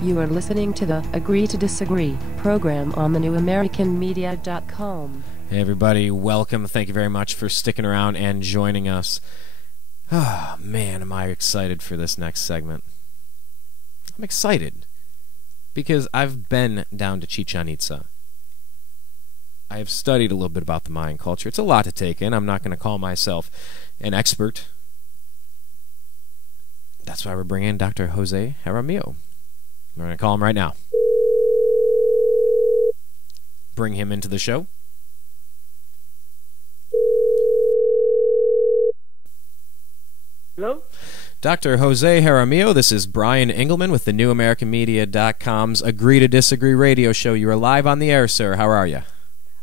You are listening to the Agree to Disagree program on thenewamericanmedia.com. Hey everybody, welcome. Thank you very much for sticking around and joining us. Oh, man, am I excited for this next segment. I'm excited because I've been down to Chichén Itzá. I have studied a little bit about the Mayan culture. It's a lot to take in. I'm not going to call myself an expert. That's why we're bringing in Dr. Jose Jaramillo. We're going to call him right now. Bring him into the show. Hello? Dr. Jose Jaramillo, this is Brian Engelman with the NewAmericanMedia.com's Agree to Disagree radio show. You are live on the air, sir. How are you?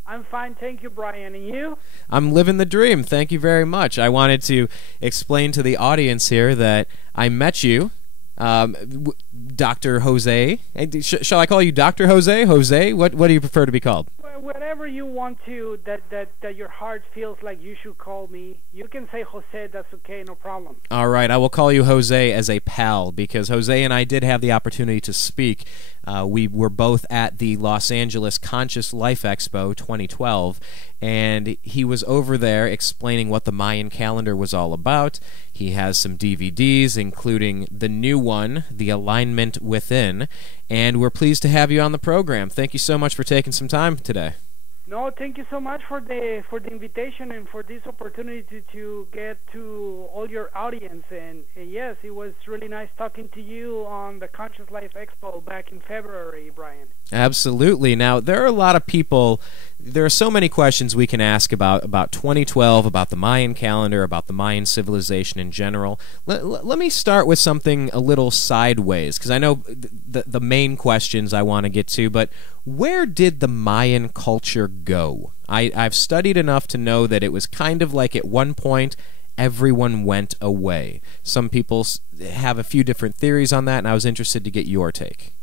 I'm fine, thank you, Brian. And you? I'm living the dream. Thank you very much. I wanted to explain to the audience here that I met you, Dr. Jose. Shall I call you Dr. Jose? Jose? What do you prefer to be called? Whatever you want to, that your heart feels like you should call me. You can say Jose, that's okay, no problem. All right, I will call you Jose as a pal, because Jose and I did have the opportunity to speak. We were both at the Los Angeles Conscious Life Expo 2012, and he was over there explaining what the Mayan calendar was all about. He has some DVDs, including the new one, The Alignment Within, and we're pleased to have you on the program. Thank you so much for taking some time today. No, thank you so much for the invitation and for this opportunity to get to all your audience. And yes, it was really nice talking to you on the Conscious Life Expo back in February, Brian. Absolutely. Now, there are a lot of people, there are so many questions we can ask about 2012, about the Mayan calendar, about the Mayan civilization in general. Let me start with something a little sideways, because I know the main questions I want to get to, but where did the Mayan culture go? I've studied enough to know that it was kind of like at one point everyone went away. Some people have a few different theories on that, and I was interested to get your take.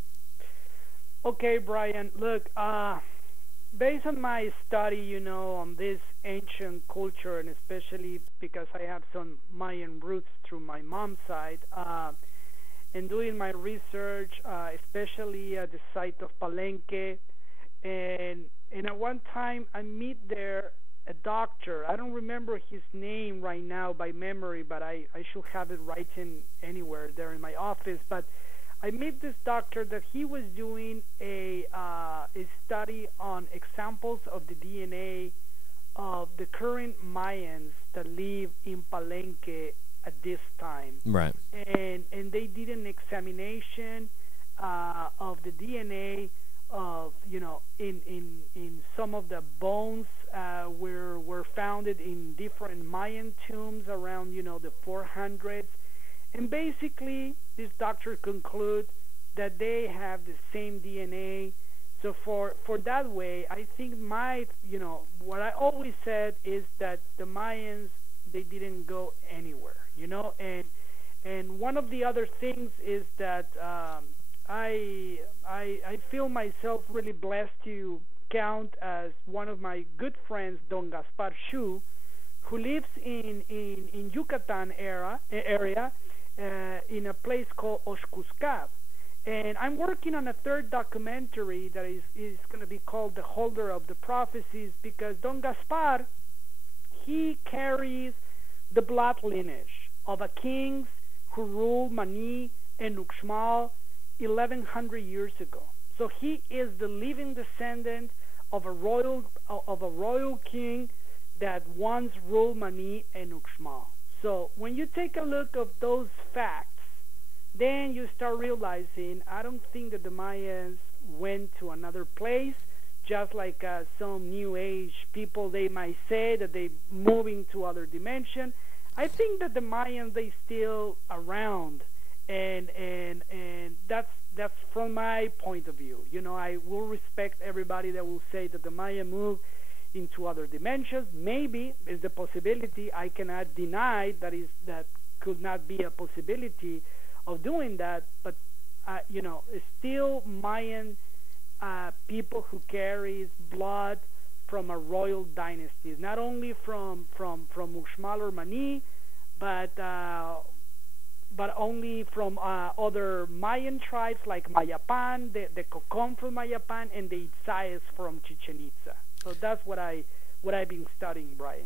Okay, Brian, look, based on my study, on this ancient culture, and especially because I have some Mayan roots through my mom's side, and doing my research, especially at the site of Palenque, and at one time I meet there a doctor. I don't remember his name right now by memory, but I should have it written anywhere there in my office. But I meet this doctor that he was doing a study on examples of the DNA of the current Mayans that live in Palenque at this time. Right. And they did an examination of the DNA of, in some of the bones were founded in different Mayan tombs around, the 400s. And basically, this doctor concludes that they have the same DNA. So for that way, I think what I always said is that the Mayans, they didn't go anywhere, and one of the other things is that I feel myself really blessed to count as one of my good friends, Don Gaspar Shu, who lives in Yucatan area in a place called Oshkuskab. And I'm working on a third documentary that is going to be called The Holder of the Prophecies, because Don Gaspar, he carries the blood lineage of a kings who ruled Mani and Uxmal 1,100 years ago. So he is the living descendant of a royal king that once ruled Mani and Uxmal. So when you take a look of those facts, then you start realizing, I don't think that the Mayans went to another place, just like some New Age people, they might say that they moving to other dimension. I think that the Mayans, they still around, and that's from my point of view. I will respect everybody that will say that the Maya moved into other dimensions. Maybe is the possibility. I cannot deny that could not be a possibility of doing that, but still Mayan people who carries blood from a royal dynasty, not only from Uxmal or Mani, but but only from other Mayan tribes like Mayapan, the Cocón from Mayapan, and the Itzayes from Chichen Itza. So that's what I've been studying, Brian.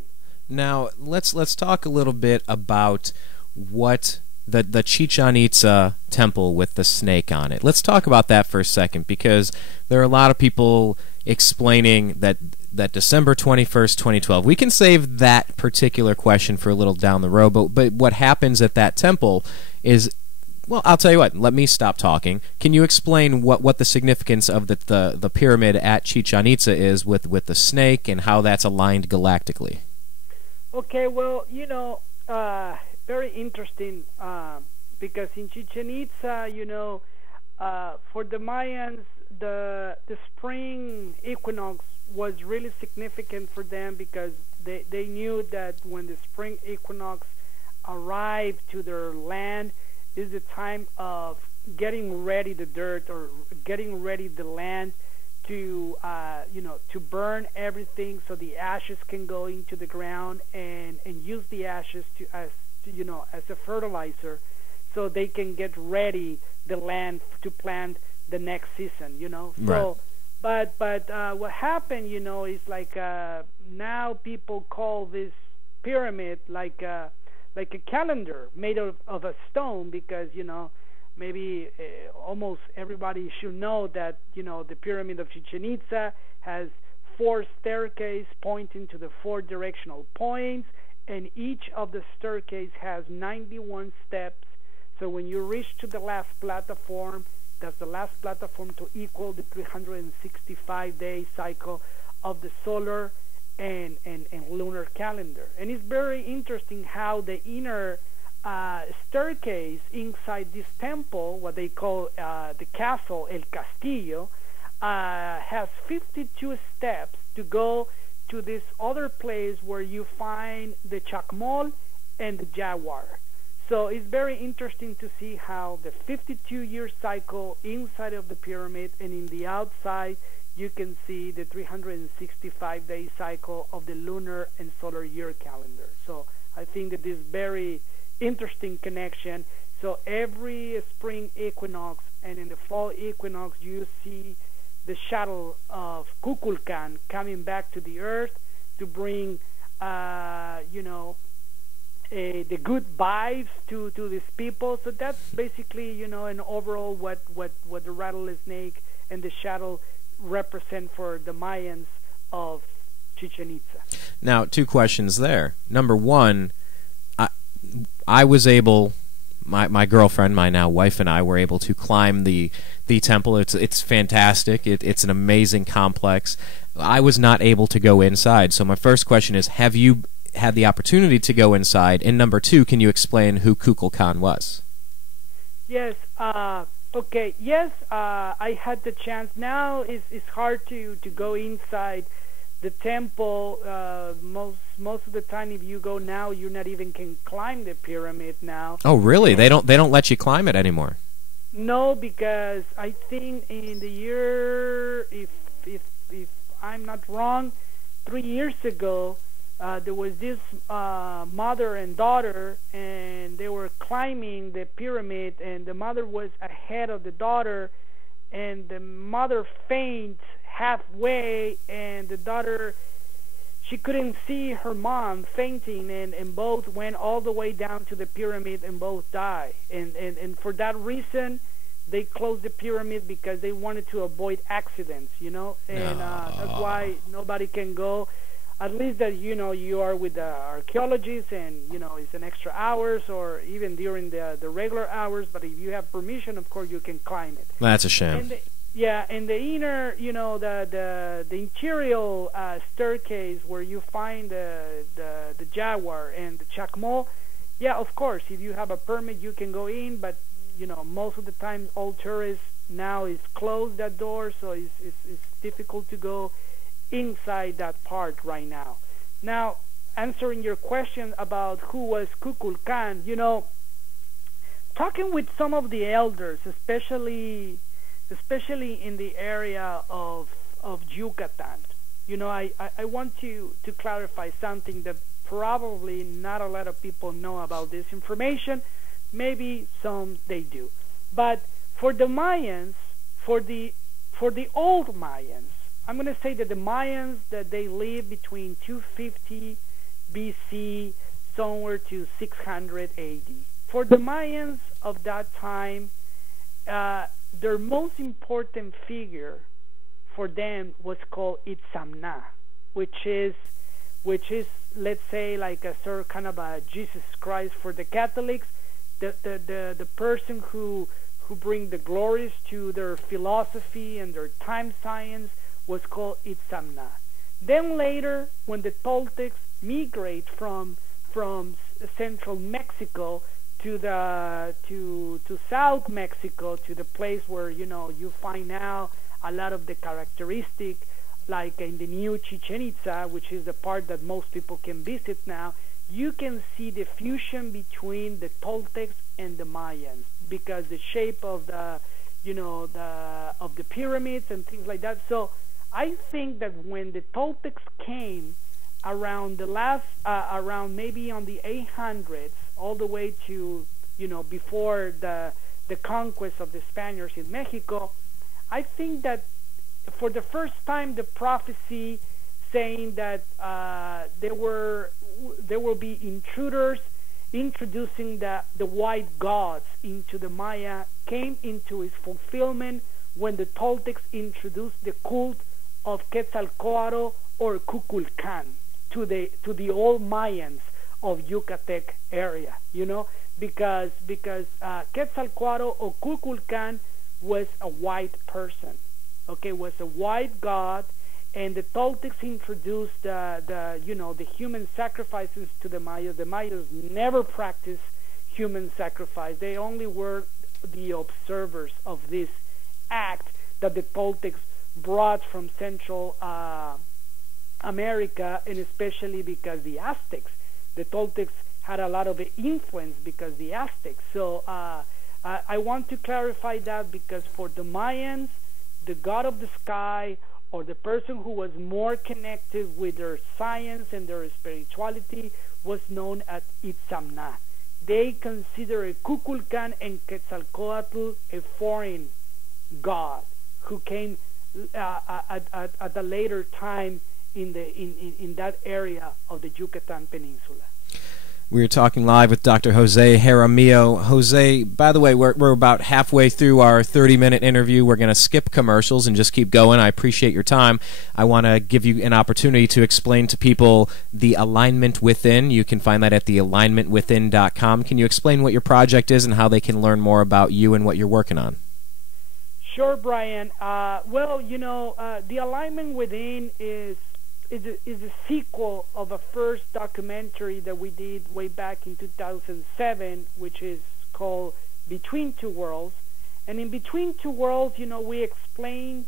Now let's talk a little bit about what the Chichen Itza temple with the snake on it. Let's talk about that for a second, because there are a lot of people explaining that December 21st, 2012. We can save that particular question for a little down the road, but what happens at that temple is, well, I'll tell you what, let me stop talking. Can you explain what the significance of the pyramid at Chichen Itza is with the snake and how that's aligned galactically? Okay, well, very interesting, because in Chichen Itza, for the Mayans, the spring equinox was really significant for them, because they knew that when the spring equinox arrived to their land, is the time of getting ready the dirt, or getting ready the land to to burn everything, so the ashes can go into the ground and use the ashes as a fertilizer, so they can get ready the land to plant the next season. So, right. but what happened, is like now people call this pyramid like a calendar made of a stone, because maybe almost everybody should know that the pyramid of Chichen Itza has 4 staircases pointing to the 4 directional points, and each of the staircase has 91 steps. So when you reach to the last platform, that's the last platform to equal the 365-day cycle of the solar and lunar calendar. And it's very interesting how the inner staircase inside this temple, what they call the castle, El Castillo, has 52 steps to go to this other place where you find the chacmol and the jaguar. So it's very interesting to see how the 52-year cycle inside of the pyramid, and in the outside you can see the 365-day cycle of the lunar and solar year calendar. So I think that this very interesting connection. So every spring equinox and in the fall equinox, you see the shuttle of Kukulkan coming back to the earth to bring the good vibes to these people. So that's basically an overall what the rattlesnake and the shuttle represent for the Mayans of Chichen Itza. Now, 2 questions there. Number one, I was able, my girlfriend, my now wife, and I were able to climb the temple. It's fantastic. It's an amazing complex. I was not able to go inside. So my first question is, have you had the opportunity to go inside? And number 2, can you explain who Kukulkan was? Yes. Okay. Yes, I had the chance. Now it's hard to go inside the temple. Most of the time, if you go now, you not even can climb the pyramid now. Oh, really? They don't let you climb it anymore? No, because I think in the year, if I'm not wrong, 3 years ago, there was this mother and daughter, and they were climbing the pyramid, and the mother was ahead of the daughter, and the mother fainted halfway, and the daughter, she couldn't see her mom fainting, and both went all the way down to the pyramid and both died. And for that reason, they closed the pyramid, because they wanted to avoid accidents, and that's why nobody can go. At least that you are with the archaeologists, and it's an extra hours, or even during the regular hours. But if you have permission, of course you can climb it. That's a shame. And the inner, the interior staircase where you find the jaguar and the chacmol. Yeah, of course, if you have a permit, you can go in. But most of the time, all tourists now is closed that door, so it's difficult to go inside that part right now. Now, answering your question about who was Kukulkan, talking with some of the elders, especially in the area of Yucatan, I want to clarify something that probably not a lot of people know about this information, Maybe some they do. But for the Mayans, for the old Mayans, I'm going to say that the Mayans that they lived between 250 BC somewhere to 600 AD. For the Mayans of that time, their most important figure for them was called Itzamna, which is let's say like a sort of kind of a Jesus Christ for the Catholics, the person who bring the glories to their philosophy and their time science was called Itzamna. Then later, when the Toltecs migrate from central Mexico to South Mexico, to the place where you find now a lot of the characteristic, like in the new Chichen Itza, which is the part that most people can visit now. You can see the fusion between the Toltecs and the Mayans, because the shape of the pyramids and things like that. So I think that when the Toltecs came around around maybe on the 800s, all the way to before the conquest of the Spaniards in Mexico, I think that for the first time the prophecy saying that there will be intruders introducing the white gods into the Maya came into its fulfillment when the Toltecs introduced the cult of Quetzalcoatl or Kukulkan to the old Mayans of Yucatec area, because Quetzalcoatl or Kukulkan was a white person, was a white god, and the Toltecs introduced the human sacrifices to the Mayas. The Mayas never practiced human sacrifice. They only were the observers of this act that the Toltecs brought from Central America, and especially because the Aztecs. The Toltecs had a lot of influence because the Aztecs. So I want to clarify that, because for the Mayans, the god of the sky, or the person who was more connected with their science and their spirituality, was known as Itzamna. They consider Kukulkan and Quetzalcoatl a foreign god who came at a later time in that area of the Yucatan Peninsula. We're talking live with Dr. Jose Jaramillo. Jose, by the way, we're about halfway through our 30-minute interview. We're going to skip commercials and just keep going. I appreciate your time. I want to give you an opportunity to explain to people the Alignment Within. You can find that at thealignmentwithin.com. Can you explain what your project is and how they can learn more about you and what you're working on? Sure, Brian. The Alignment Within is a sequel of a first documentary that we did way back in 2007, which is called Between Two Worlds. And in Between Two Worlds, we explain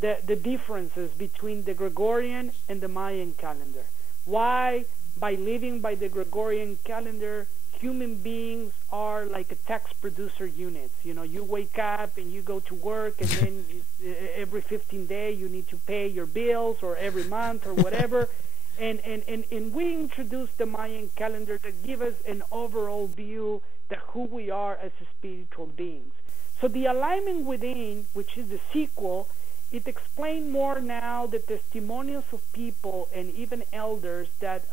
the differences between the Gregorian and the Mayan calendar. Why, by living by the Gregorian calendar, human beings are like a tax producer units. You wake up and you go to work, and then every 15 days you need to pay your bills, or every month or whatever. and we introduced the Mayan calendar to give us an overall view of who we are as spiritual beings. So the Alignment Within, which is the sequel, it explains more now the testimonials of people and even elders that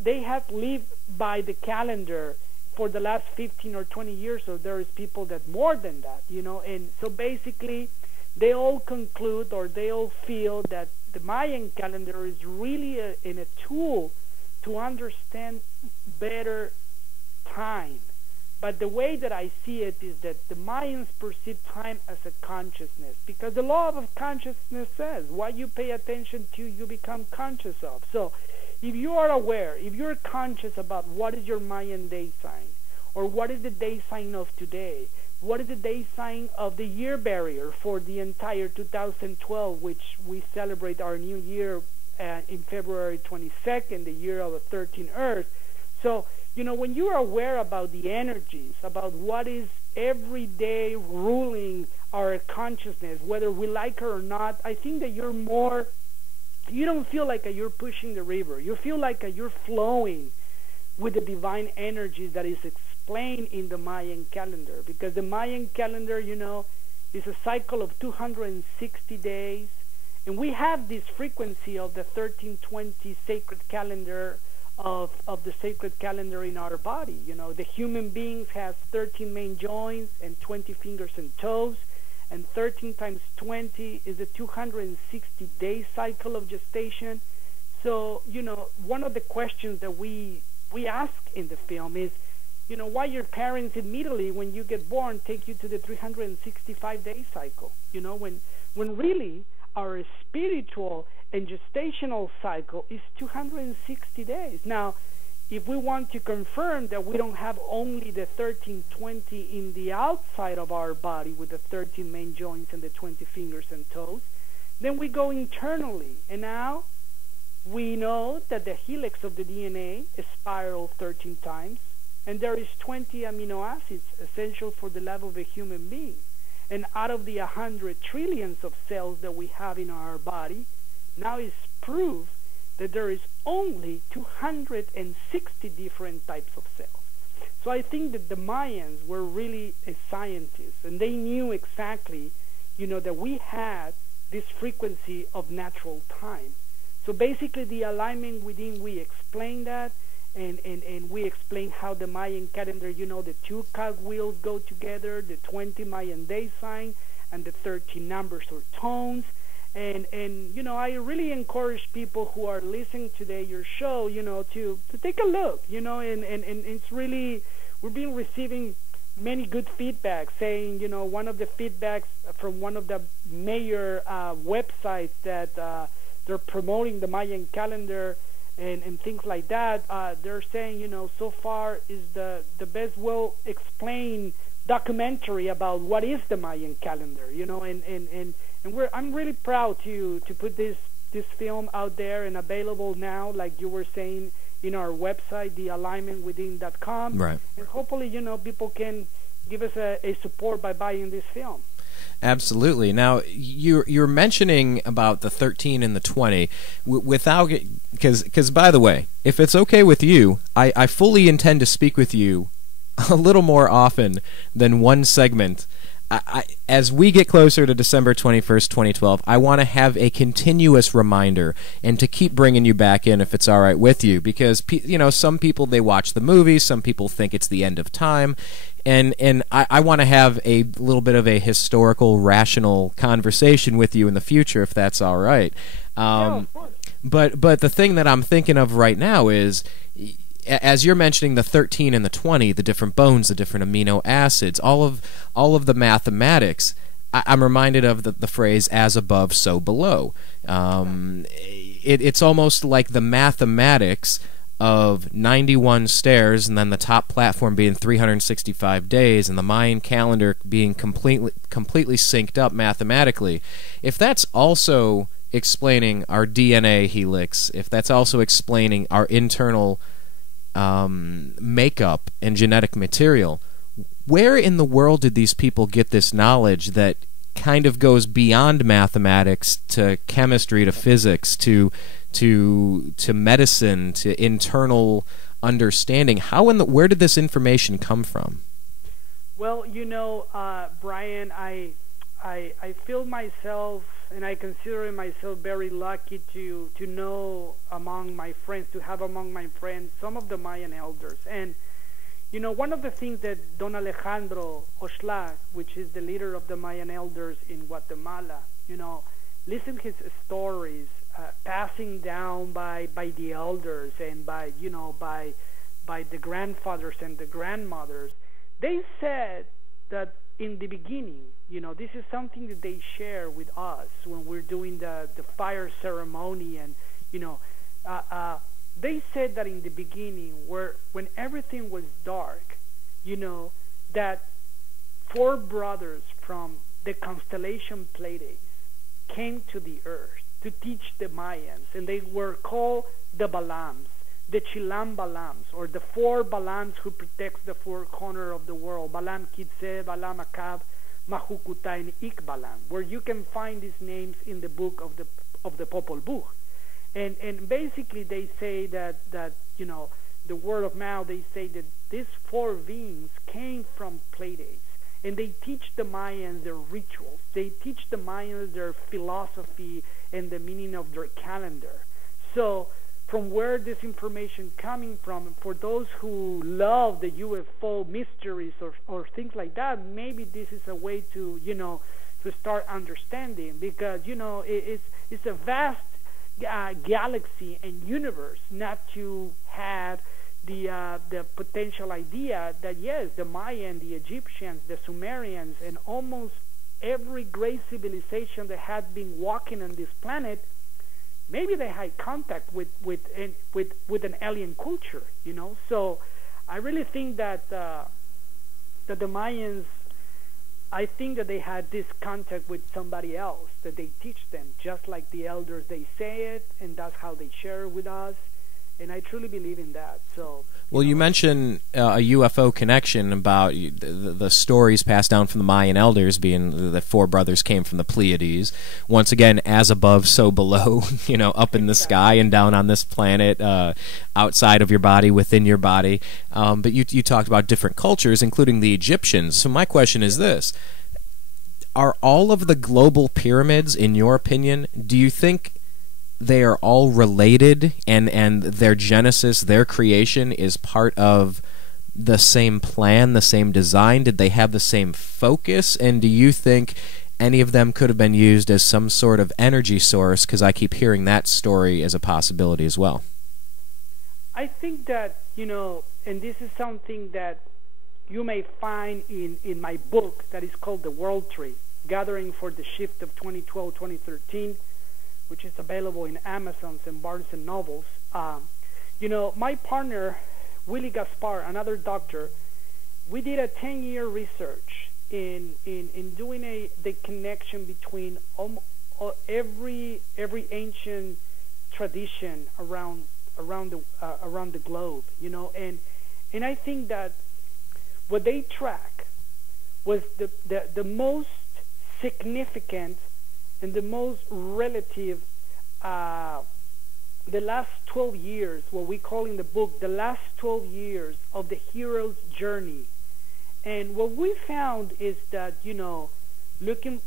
they have lived by the calendar for the last 15 or 20 years, or there is people that more than that, and so basically they all conclude, or they all feel, that the Mayan calendar is really a tool to understand better time. But the way that I see it is that the Mayans perceive time as a consciousness, because the law of consciousness says what you pay attention to, you become conscious of. So if you are aware, if you're conscious about what is your Mayan day sign, or what is the day sign of today, what is the day sign of the year barrier for the entire 2012, which we celebrate our new year in February 22nd, the year of the 13th Earth. So, when you are aware about the energies, about what is every day ruling our consciousness, whether we like it or not, I think that you don't feel like you're pushing the river. You feel like you're flowing with the divine energies that is explained in the Mayan calendar. Because the Mayan calendar, is a cycle of 260 days. And we have this frequency of the 1320 sacred calendar of the sacred calendar in our body. The human beings has 13 main joints and 20 fingers and toes. And 13 times 20 is a 260-day cycle of gestation. So, one of the questions that we ask in the film is, why your parents immediately when you get born take you to the 365-day cycle? When really our spiritual and gestational cycle is 260 days. Now, if we want to confirm that we don't have only the 1320 in the outside of our body with the 13 main joints and the 20 fingers and toes, then we go internally. And now we know that the helix of the DNA is spiraled 13 times, and there is 20 amino acids essential for the life of a human being. And out of the 100 trillions of cells that we have in our body, now is proof that there is only 260 different types of cells. So I think that the Mayans were really scientists, and they knew exactly, that we had this frequency of natural time. So basically the alignment within, we explain that, and we explain how the Mayan calendar, the 2 cogwheels go together, the 20 Mayan day sign, and the 13 numbers or tones. And I really encourage people who are listening today, your show, to take a look, and it's really, we've been receiving many good feedback saying, one of the feedbacks from one of the major websites that they're promoting the Mayan calendar and things like that, they're saying, so far is the best well-explained documentary about what is the Mayan calendar, and I'm really proud to put this film out there and available now, like you were saying, in our website, thealignmentwithin.com. Right. And hopefully, people can give us a support by buying this film. Absolutely. Now, you're mentioning about the 13 and the 20 without, because by the way, if it's okay with you, I fully intend to speak with you a little more often than one segment. As we get closer to December 21st, 2012, I want to have a continuous reminder and to keep bringing you back in if it's all right with you, because some people, they watch the movie, some people think it's the end of time, and I want to have a little bit of a historical, rational conversation with you in the future, if that's all right. Yeah, of course. But the thing that I'm thinking of right now is, as you're mentioning the 13 and the 20, the different bones, the different amino acids, all of the mathematics, I'm reminded of the phrase "as above, so below." It's almost like the mathematics of 91 stairs, and then the top platform being 365 days, and the Mayan calendar being completely synced up mathematically. If that's also explaining our DNA helix, if that's also explaining our internal makeup and genetic material, where in the world did these people get this knowledge that kind of goes beyond mathematics to chemistry to physics to medicine to internal understanding? Where did this information come from? Well, Brian, I feel myself, and I consider myself very lucky to know among my friends, to have among my friends some of the Mayan elders. And, one of the things that Don Alejandro Oxlack, which is the leader of the Mayan elders in Guatemala, listen his stories, passing down by the elders and by the grandfathers and the grandmothers. They said that in the beginning, this is something that they share with us when we're doing the fire ceremony, and they said that in the beginning, when everything was dark, that 4 brothers from the constellation Pleiades came to the earth to teach the Mayans, and they were called the Balams, the Chilam Balams, or the 4 Balams who protects the 4 corners of the world: Balam Kitse, Balam Akab, Mahukuta, and Ikbalam, where you can find these names in the book of the Popol Vuh. And basically they say that the word of mouth, they say that these four beings came from Pleiades. And they teach the Mayans their rituals. They teach the Mayans their philosophy and the meaning of their calendar. So from where this information coming from, for those who love the UFO mysteries or things like that, maybe this is a way to, to start understanding, because, it's a vast galaxy and universe, not to have the potential idea that, yes, the Mayan, the Egyptians, the Sumerians, and almost every great civilization that had been walking on this planet, maybe they had contact with an alien culture, So I really think that the Mayans, I think that they had this contact with somebody else, that they teach them, just like the elders, they say it, and that's how they share it with us. And I truly believe in that. So, well, you mentioned a UFO connection about the stories passed down from the Mayan elders, being the four brothers came from the Pleiades. Once again, as above, so below. Up in the sky and down on this planet, outside of your body, within your body. But you talked about different cultures, including the Egyptians. So my question is this: are all of the global pyramids, in your opinion, do you think they are all related, and their genesis, their creation, is part of the same plan, the same design? Did they have the same focus? And do you think any of them could have been used as some sort of energy source? Because I keep hearing that story as a possibility as well. I think that, and this is something that you may find in my book that is called The World Tree, Gathering for the Shift of 2012-2013, which is available in Amazon and Barnes & Nobles. My partner, Willie Gaspar, another doctor, we did a 10-year research in doing the connection between every ancient tradition around the globe, and I think that what they track was the most significant and the most relative, the last 12 years, what we call in the book, the last 12 years of the hero's journey. And what we found is that, looking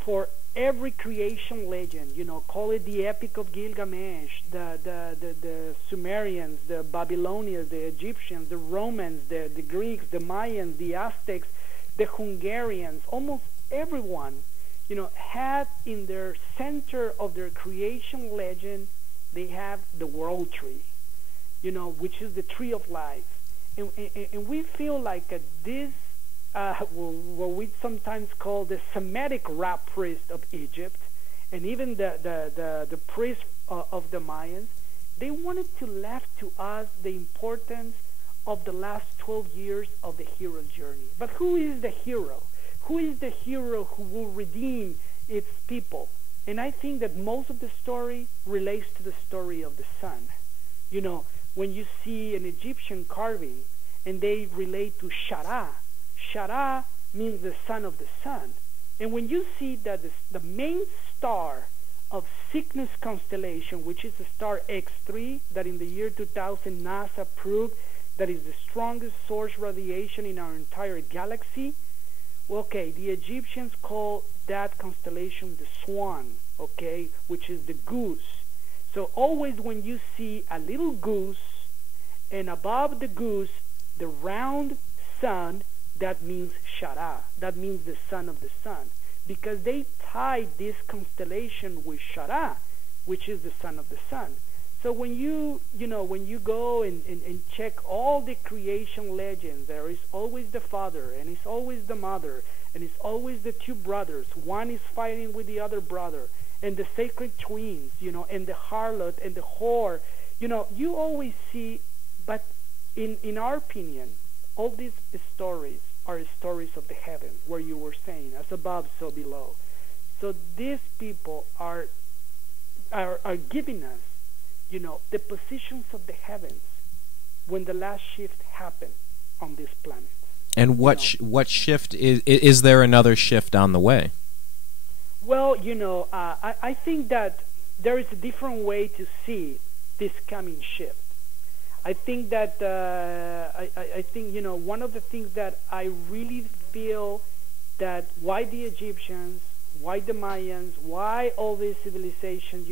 for every creation legend, call it the Epic of Gilgamesh, the Sumerians, the Babylonians, the Egyptians, the Romans, the Greeks, the Mayans, the Aztecs, the Hungarians, almost everyone, had in their center of their creation legend, they have the World Tree, which is the tree of life. And we feel like this, what we sometimes call the Semitic rap priest of Egypt, and even the priest of the Mayans, they wanted to left to us the importance of the last 12 years of the hero's journey. But who is the hero? Who is the hero who will redeem its people? And I think that most of the story relates to the story of the sun. When you see an Egyptian carving and they relate to Shara, Shara means the son of the sun. And when you see that the main star of Cygnus constellation, which is the star X3, that in the year 2000 NASA proved that is the strongest source radiation in our entire galaxy, okay, the Egyptians call that constellation the swan, okay, which is the goose. So always when you see a little goose, and above the goose, the round sun, that means Shara. That means the son of the sun. Because they tied this constellation with Shara, which is the son of the sun. So when you go and check all the creation legends, there is always the father, and it's always the mother, and it's always the two brothers. One is fighting with the other brother, and the sacred twins, and the harlot and the whore. You always see, but in our opinion, all these stories are stories of the heavens, where you were saying, as above, so below. So these people are giving us, the positions of the heavens when the last shift happened on this planet. And what shift is there another shift on the way? Well, I think that there is a different way to see this coming shift. I think that I think one of the things that I really feel that why the Egyptians, why the Mayans, why all these civilizations,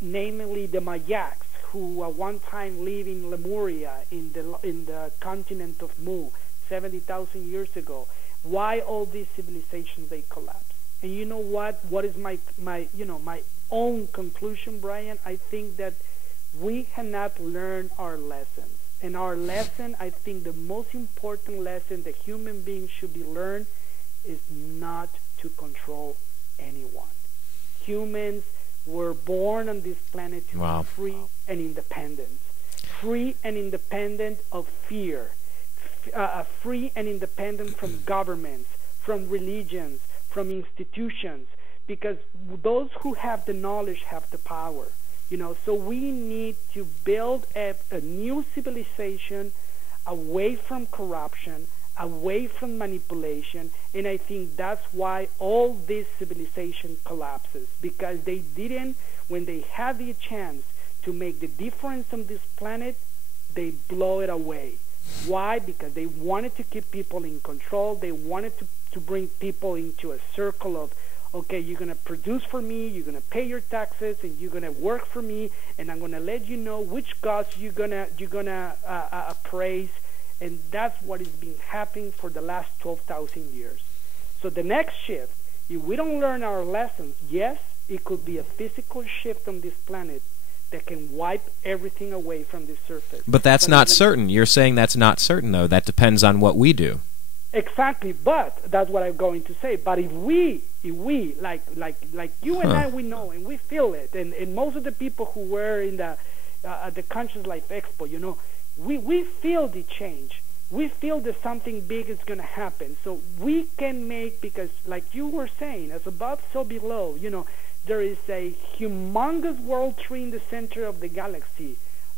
namely the Mayaks, who at one time lived in Lemuria in the continent of Mu, 70,000 years ago. Why all these civilizations they collapsed? And you know what? What is my own conclusion, Brian? I think that we have not learned our lessons. And our lesson, I think the most important lesson that human beings should be learned is not to control anyone. Humans were born on this planet to be free and independent. Free and independent of fear. Free and independent from governments, from religions, from institutions, because those who have the knowledge have the power. So we need to build a new civilization away from corruption, away from manipulation, and I think that's why all this civilization collapses, because they didn't, when they had the chance to make the difference on this planet, they blow it away. Why? Because they wanted to keep people in control. They wanted to bring people into a circle of, okay, you're going to produce for me, you're going to pay your taxes, and you're going to work for me, and I'm going to let you know which gods you're gonna praise. And that's what has been happening for the last 12,000 years. So the next shift, if we don't learn our lessons, yes, it could be a physical shift on this planet that can wipe everything away from the surface. But that's not certain. You're saying that's not certain, though. That depends on what we do. Exactly, but that's what I'm going to say. But if we like you and I, we know and we feel it, and most of the people who were in the Conscious Life Expo, we feel the change. We feel that something big is going to happen. So we can make, because like you were saying, as above, so below, there is a humongous world tree in the center of the galaxy,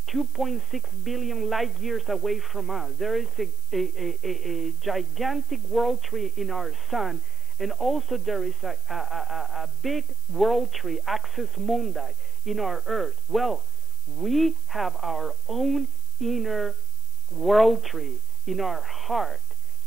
2.6 billion light years away from us. There is a gigantic world tree in our sun, and also there is a big world tree, Axis Mundi, in our Earth. Well, we have our own inner world tree in our heart.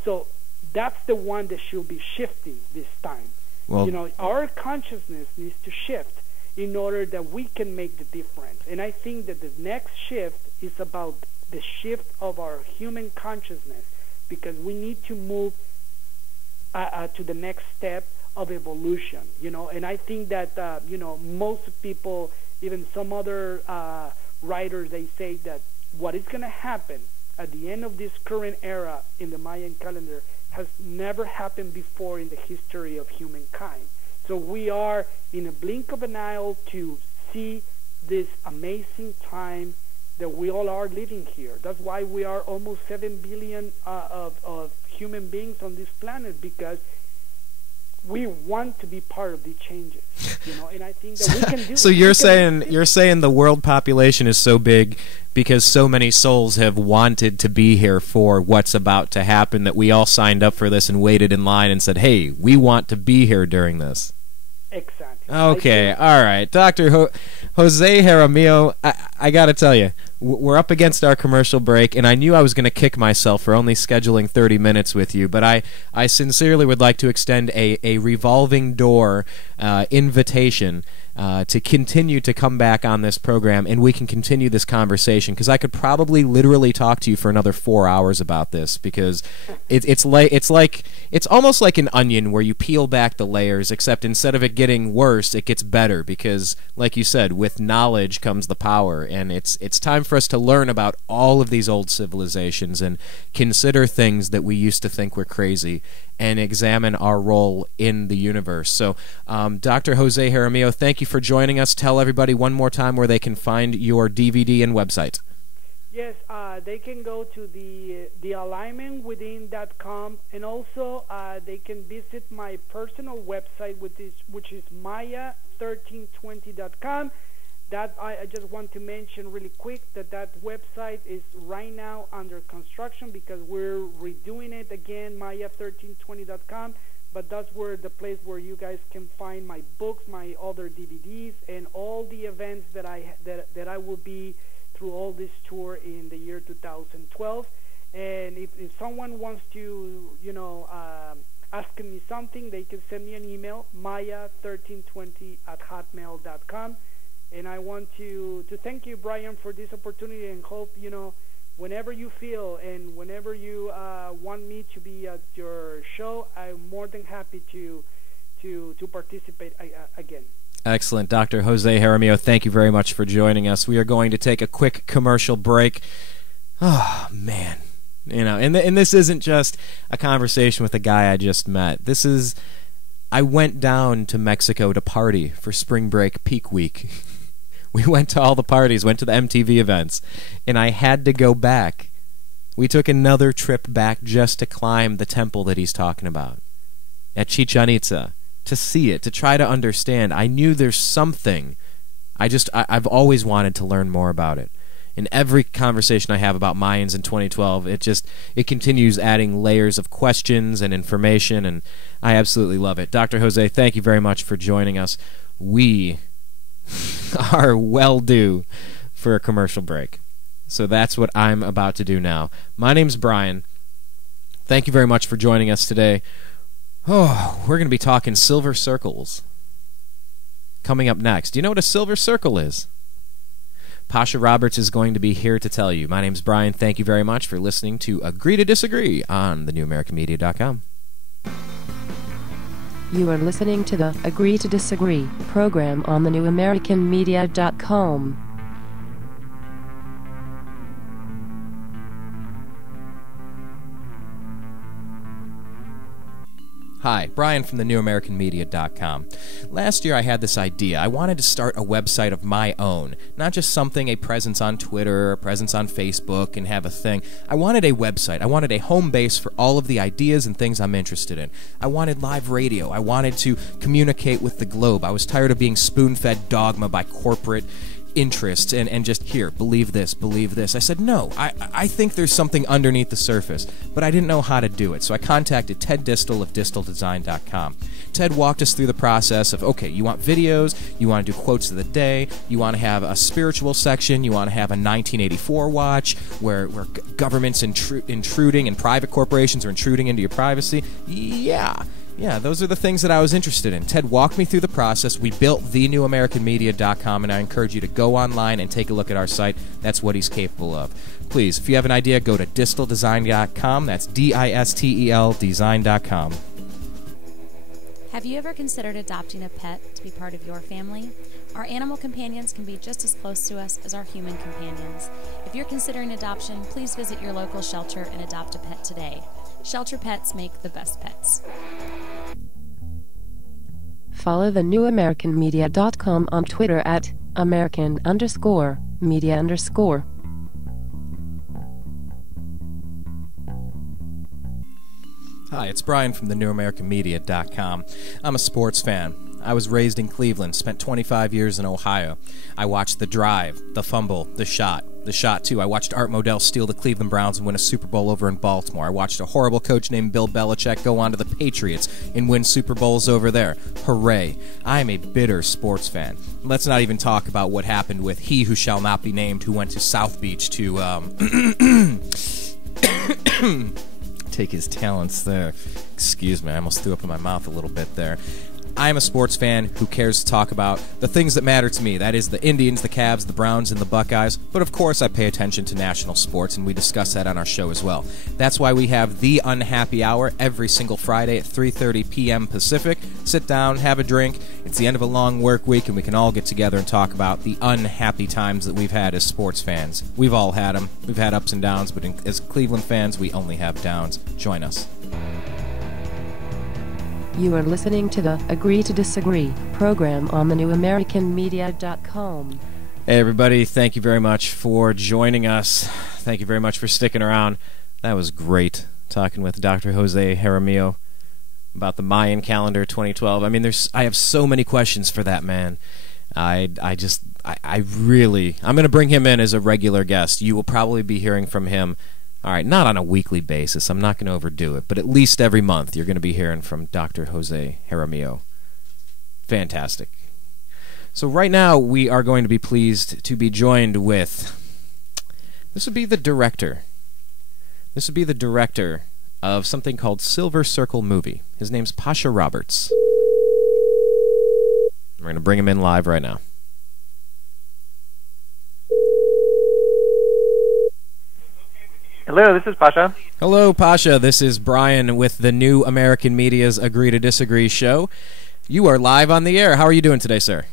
So that's the one that should be shifting this time. Well, our consciousness needs to shift in order that we can make the difference. And I think that the next shift is about the shift of our human consciousness, because we need to move to the next step of evolution, And I think that, most people, even some other writers, they say that what is going to happen at the end of this current era in the Mayan calendar has never happened before in the history of humankind. So we are in a blink of an eye to see this amazing time that we all are living here. That's why we are almost 7 billion of human beings on this planet, because we want to be part of the changes, and I think that we can do it. So you're saying the world population is so big because so many souls have wanted to be here for what's about to happen, that we all signed up for this and waited in line and said, hey, we want to be here during this. Exactly. Okay, all right. Dr. Jose Jaramillo, I got to tell you, we're up against our commercial break, and I knew I was going to kick myself for only scheduling 30 minutes with you, but I sincerely would like to extend a revolving door invitation to continue to come back on this program, and we can continue this conversation, because I could probably literally talk to you for another 4 hours about this, because it's almost like an onion where you peel back the layers, except instead of it getting worse, it gets better, because like you said, with knowledge comes the power, and it's time for us to learn about all of these old civilizations and consider things that we used to think were crazy and examine our role in the universe. So, Dr. Jose Jaramillo, thank you for joining us. Tell everybody one more time where they can find your DVD and website. Yes, they can go to the alignmentwithin.com, and also they can visit my personal website, which is Maya1320.com. That I just want to mention really quick that website is right now under construction, because we're redoing it again, Maya1320.com. But that's where the place where you guys can find my books, my other DVDs, and all the events that I will be through all this tour in the year 2012. And if someone wants to, ask me something, they can send me an email, maya1320@hotmail.com. And I want to thank you, Brian, for this opportunity, and hope, whenever you feel and whenever you want me to be at your show, I'm more than happy to participate again. Excellent. Dr. Jose Jaramillo, thank you very much for joining us. We are going to take a quick commercial break. Oh, man. And this isn't just a conversation with a guy I just met. I went down to Mexico to party for spring break peak week. We went to all the parties, went to the MTV events, and I had to go back. We took another trip back just to climb the temple that he's talking about at Chichen Itza, to see it, to try to understand. I knew there's something. I've always wanted to learn more about it. In every conversation I have about Mayans in 2012, it continues adding layers of questions and information, and I absolutely love it. Dr. Jose, thank you very much for joining us. We are well due for a commercial break. So that's what I'm about to do now. My name's Brian. Thank you very much for joining us today. Oh, we're going to be talking silver circles. Coming up next, do you know what a silver circle is? Pasha Roberts is going to be here to tell you. My name's Brian. Thank you very much for listening to Agree to Disagree on thenewamericanmedia.com. You are listening to the Agree to Disagree program on thenewamericanmedia.com. Hi, Brian from thenewamericanmedia.com. Last year I had this idea. I wanted to start a website of my own, not just something, a presence on Twitter, a presence on Facebook, and have a thing. I wanted a website. I wanted a home base for all of the ideas and things I'm interested in. I wanted live radio. I wanted to communicate with the globe. I was tired of being spoon-fed dogma by corporate interests and just, here, believe this, believe this. I said, no, I think there's something underneath the surface, but I didn't know how to do it, so I contacted Ted Distel of disteldesign.com. Ted walked us through the process of, okay, you want videos, you want to do quotes of the day, you want to have a spiritual section, you want to have a 1984 watch where government's intruding and private corporations are intruding into your privacy. Yeah, those are the things that I was interested in. Ted walked me through the process. We built thenewamericanmedia.com, and I encourage you to go online and take a look at our site. That's what he's capable of. Please, if you have an idea, go to disteldesign.com. That's DISTEL design.com. Have you ever considered adopting a pet to be part of your family? Our animal companions can be just as close to us as our human companions. If you're considering adoption, please visit your local shelter and adopt a pet today. Shelter pets make the best pets. Follow thenewamericanmedia.com on Twitter at American_media_. Hi, it's Brian from thenewamericanmedia.com. I'm a sports fan. I was raised in Cleveland, spent 25 years in Ohio. I watched the drive, the fumble, the shot too. I watched Art Modell steal the Cleveland Browns and win a Super Bowl over in Baltimore. I watched a horrible coach named Bill Belichick go on to the Patriots and win Super Bowls over there. Hooray. I am a bitter sports fan. Let's not even talk about what happened with he who shall not be named, who went to South Beach to take his talents there. Excuse me, I almost threw up in my mouth a little bit there. I am a sports fan who cares to talk about the things that matter to me. That is the Indians, the Cavs, the Browns, and the Buckeyes. But of course I pay attention to national sports, and we discuss that on our show as well. That's why we have The Unhappy Hour every single Friday at 3:30 p.m. Pacific. Sit down, have a drink. It's the end of a long work week, and we can all get together and talk about the unhappy times that we've had as sports fans. We've all had them. We've had ups and downs, but as Cleveland fans, we only have downs. Join us. You are listening to the Agree to Disagree program on thenewamericanmedia.com. Hey everybody, thank you very much for joining us. Thank you very much for sticking around. That was great, talking with Dr. Jose Jaramillo about the Mayan calendar 2012. I mean, I have so many questions for that man. I'm going to bring him in as a regular guest. You will probably be hearing from him. All right, not on a weekly basis. I'm not going to overdo it, but at least every month you're going to be hearing from Dr. Jose Jaramillo. Fantastic. So right now we are going to be pleased to be joined with This would be the director. This would be the director of something called Silver Circle Movie. His name's Pasha Roberts. We're going to bring him in live right now. Hello, this is Pasha. Hello, Pasha. This is Brian with the New American Media's Agree to Disagree show. You are live on the air. How are you doing today, sir?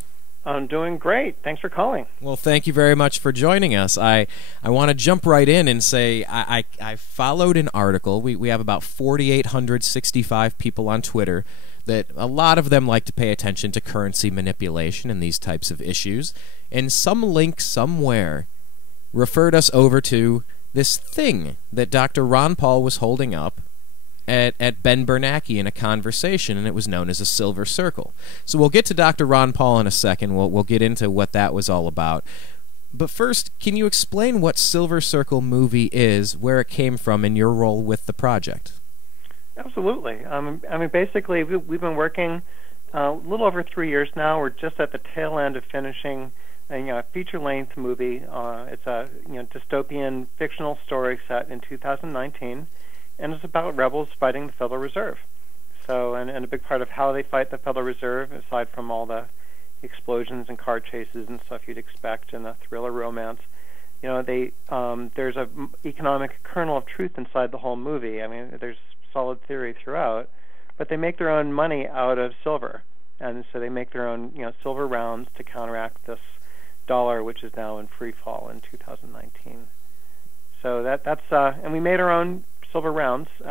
I'm doing great. Thanks for calling. Well, thank you very much for joining us. I want to jump right in and say I followed an article. We have about 4,865 people on Twitter that a lot of them like to pay attention to currency manipulation and these types of issues. And some link somewhere referred us over to this thing that Dr. Ron Paul was holding up at Ben Bernake in a conversation, and it was known as a silver circle. So we'll get to Dr. Ron Paul in a second. We'll get into what that was all about. But first, can you explain what Silver Circle Movie is, where it came from, and your role with the project? Absolutely. I mean, basically, we've been working a little over 3 years now. We're just at the tail end of finishing a feature-length movie. It's a dystopian fictional story set in 2019, and it's about rebels fighting the Federal Reserve. So, and a big part of how they fight the Federal Reserve, aside from all the explosions and car chases and stuff you'd expect in a thriller romance, there's a economic kernel of truth inside the whole movie. I mean, there's solid theory throughout, but they make their own money out of silver, and so they make their own silver rounds to counteract this dollar, which is now in free fall in 2019. So that's and we made our own silver rounds with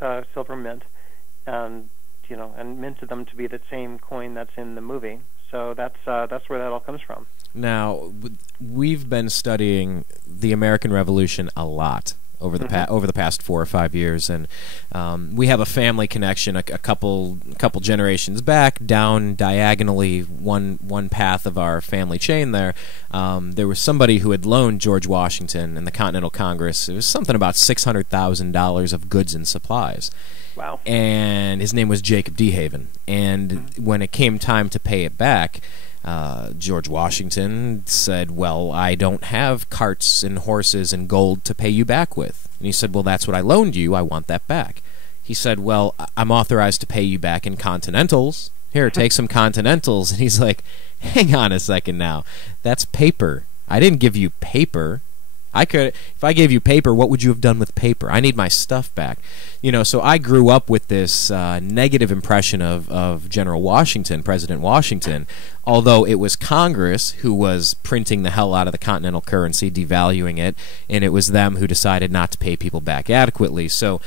a silver mint, and minted them to be the same coin that's in the movie. So that's where that all comes from. Now, we've been studying the American Revolution a lot over the past 4 or 5 years, and we have a family connection. A couple generations back, down diagonally one path of our family chain there was somebody who had loaned George Washington and the Continental Congress. It was something about $600,000 of goods and supplies. Wow. And his name was Jacob DeHaven. And when it came time to pay it back, George Washington said, well, I don't have carts and horses and gold to pay you back with. And he said, well, that's what I loaned you. I want that back. He said, well, I'm authorized to pay you back in Continentals. Here, take some Continentals. And he's like, hang on a second now. That's paper. I didn't give you paper. If I gave you paper, what would you have done with paper? I need my stuff back. So I grew up with this negative impression of General Washington, President Washington, although it was Congress who was printing the hell out of the continental currency, devaluing it, and it was them who decided not to pay people back adequately. So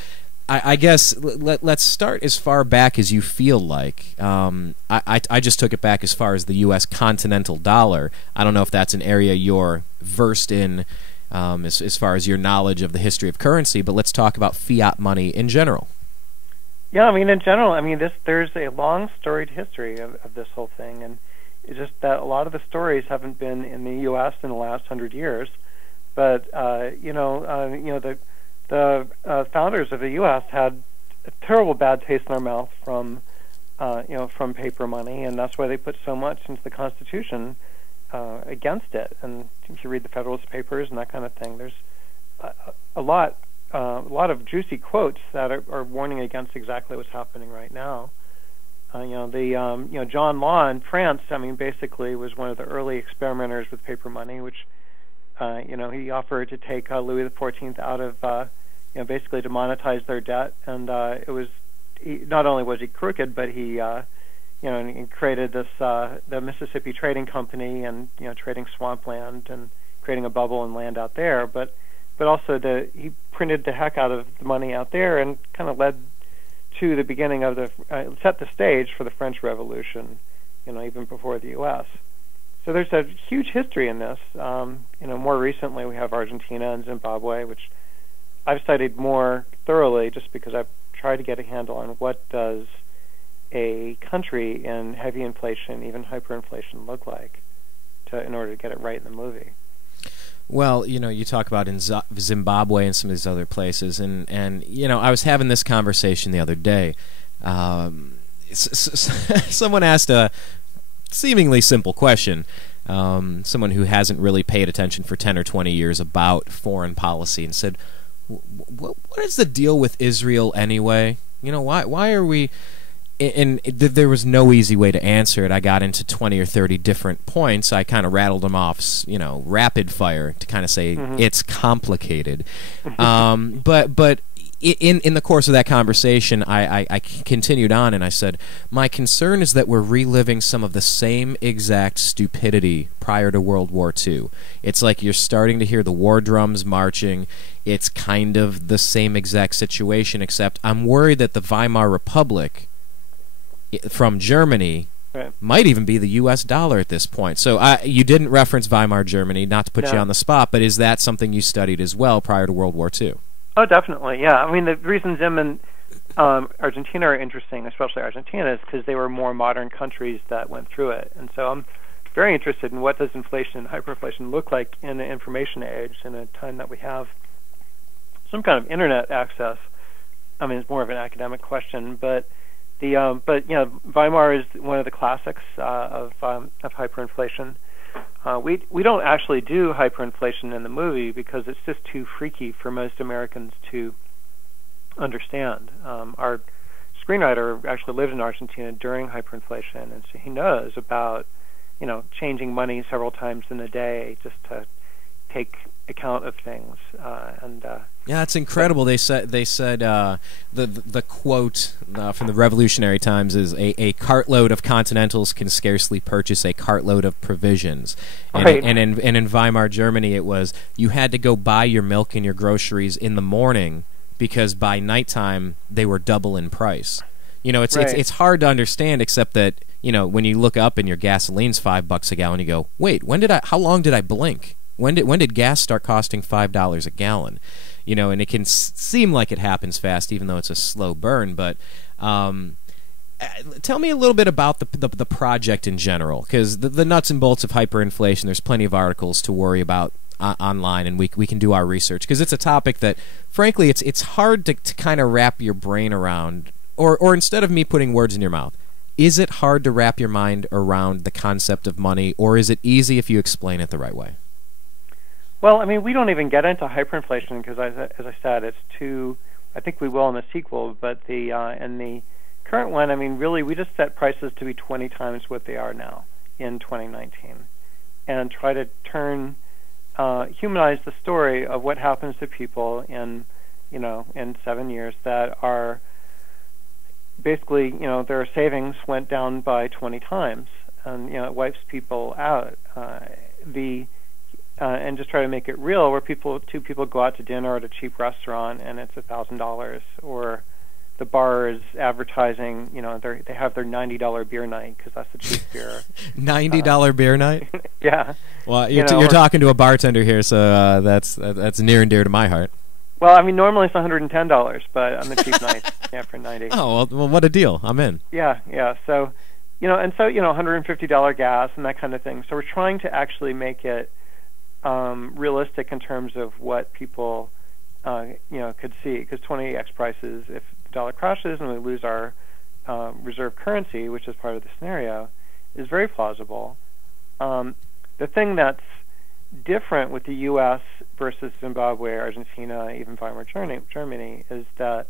I guess let's start as far back as you feel like. I just took it back as far as the U.S. continental dollar. I don't know if that's an area you're versed in, as far as your knowledge of the history of currency, but let's talk about fiat money in general. Yeah, I mean, in general, there's a long storied history of this whole thing, and it's just that a lot of the stories haven't been in the U.S. in the last 100 years, but the founders of the U.S. had a terrible bad taste in their mouth from paper money, and that's why they put so much into the Constitution against it. And if you read the Federalist Papers and that kind of thing, there's a lot of juicy quotes that are warning against exactly what's happening right now. John Law in France, basically was one of the early experimenters with paper money, which he offered to take Louis XIV out of basically to monetize their debt, and not only was he crooked, but he and created this the Mississippi Trading Company, and trading swampland and creating a bubble and land out there. But also he printed the heck out of the money out there, and kind of led to the beginning of set the stage for the French Revolution, even before the U.S. So there's a huge history in this. More recently we have Argentina and Zimbabwe, which I've studied more thoroughly just because I've tried to get a handle on what does a country in heavy inflation, even hyperinflation, look like in order to get it right in the movie. Well, you talk about in Zimbabwe and some of these other places, and I was having this conversation the other day. Someone asked a seemingly simple question. someone who hasn't really paid attention for 10 or 20 years about foreign policy, and said, what is the deal with Israel anyway? You know, why are we... And there was no easy way to answer it. I got into 20 or 30 different points. I kind of rattled them off, rapid fire to kind of say it's complicated. But in the course of that conversation, I continued on and I said, my concern is that we're reliving some of the same exact stupidity prior to World War II. It's like you're starting to hear the war drums marching. It's kind of the same exact situation, except I'm worried that the Weimar Republic from Germany might even be the U.S. dollar at this point. So you didn't reference Weimar Germany, not to put you on the spot, but is that something you studied as well prior to World War II? Oh, definitely, yeah. I mean, the reason Zim and Argentina are interesting, especially Argentina, is because they were more modern countries that went through it. And so I'm very interested in what does inflation and hyperinflation look like in the information age, in a time that we have some kind of internet access. I mean, it's more of an academic question, but Weimar is one of the classics of hyperinflation. We don't actually do hyperinflation in the movie because it's just too freaky for most Americans to understand. Our screenwriter actually lived in Argentina during hyperinflation, and so he knows about changing money several times in a day just to take account of things. Yeah, it's incredible. They said the quote from the Revolutionary Times is a cartload of Continentals can scarcely purchase a cartload of provisions. And in Weimar Germany, it was you had to go buy your milk and your groceries in the morning because by nighttime they were double in price. It's hard to understand, except that when you look up and your gasoline's $5 a gallon, you go, wait, how long did I blink? When did gas start costing $5 a gallon? And it can seem like it happens fast, even though it's a slow burn. But tell me a little bit about the project in general, because the nuts and bolts of hyperinflation. There's plenty of articles to worry about online, and we can do our research because it's a topic that, frankly, it's hard to kind of wrap your brain around. Or instead of me putting words in your mouth, is it hard to wrap your mind around the concept of money, or is it easy if you explain it the right way? Well, I mean, we don't even get into hyperinflation because, as I said, it's too. I think we will in the sequel, but in the current one, I mean, really, we just set prices to be 20 times what they are now in 2019, and try to humanize the story of what happens to people in 7 years that are basically, their savings went down by 20 times, and it wipes people out. And just try to make it real, where two people go out to dinner at a cheap restaurant and it's $1,000, or the bar is advertising, they have their $90 beer night because that's the cheap beer. $90 beer night? Yeah. Well, you're talking to a bartender here, so that's near and dear to my heart. Well, I mean, normally it's $110, but on the cheap night, for $90. Oh, well, what a deal! I'm in. Yeah. So, $150 gas and that kind of thing. So we're trying to actually make it realistic in terms of what people could see, because 20x prices, if the dollar crashes and we lose our reserve currency, which is part of the scenario, is very plausible. The thing that's different with the U.S. versus Zimbabwe, Argentina, even Weimar Germany, is that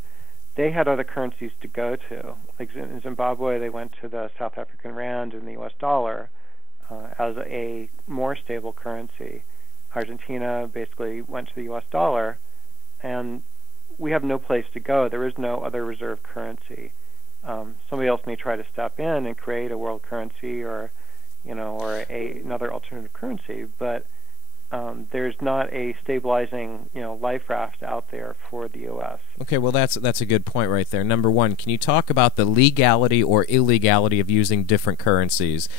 they had other currencies to go to. Like in Zimbabwe, they went to the South African rand and the U.S. dollar as a more stable currency. Argentina basically went to the U.S. dollar, and we have no place to go. There is no other reserve currency. Somebody else may try to step in and create a world currency or another alternative currency, but there's not a stabilizing life raft out there for the U.S. Okay, well that's a good point right there. Number one, can you talk about the legality or illegality of using different currencies?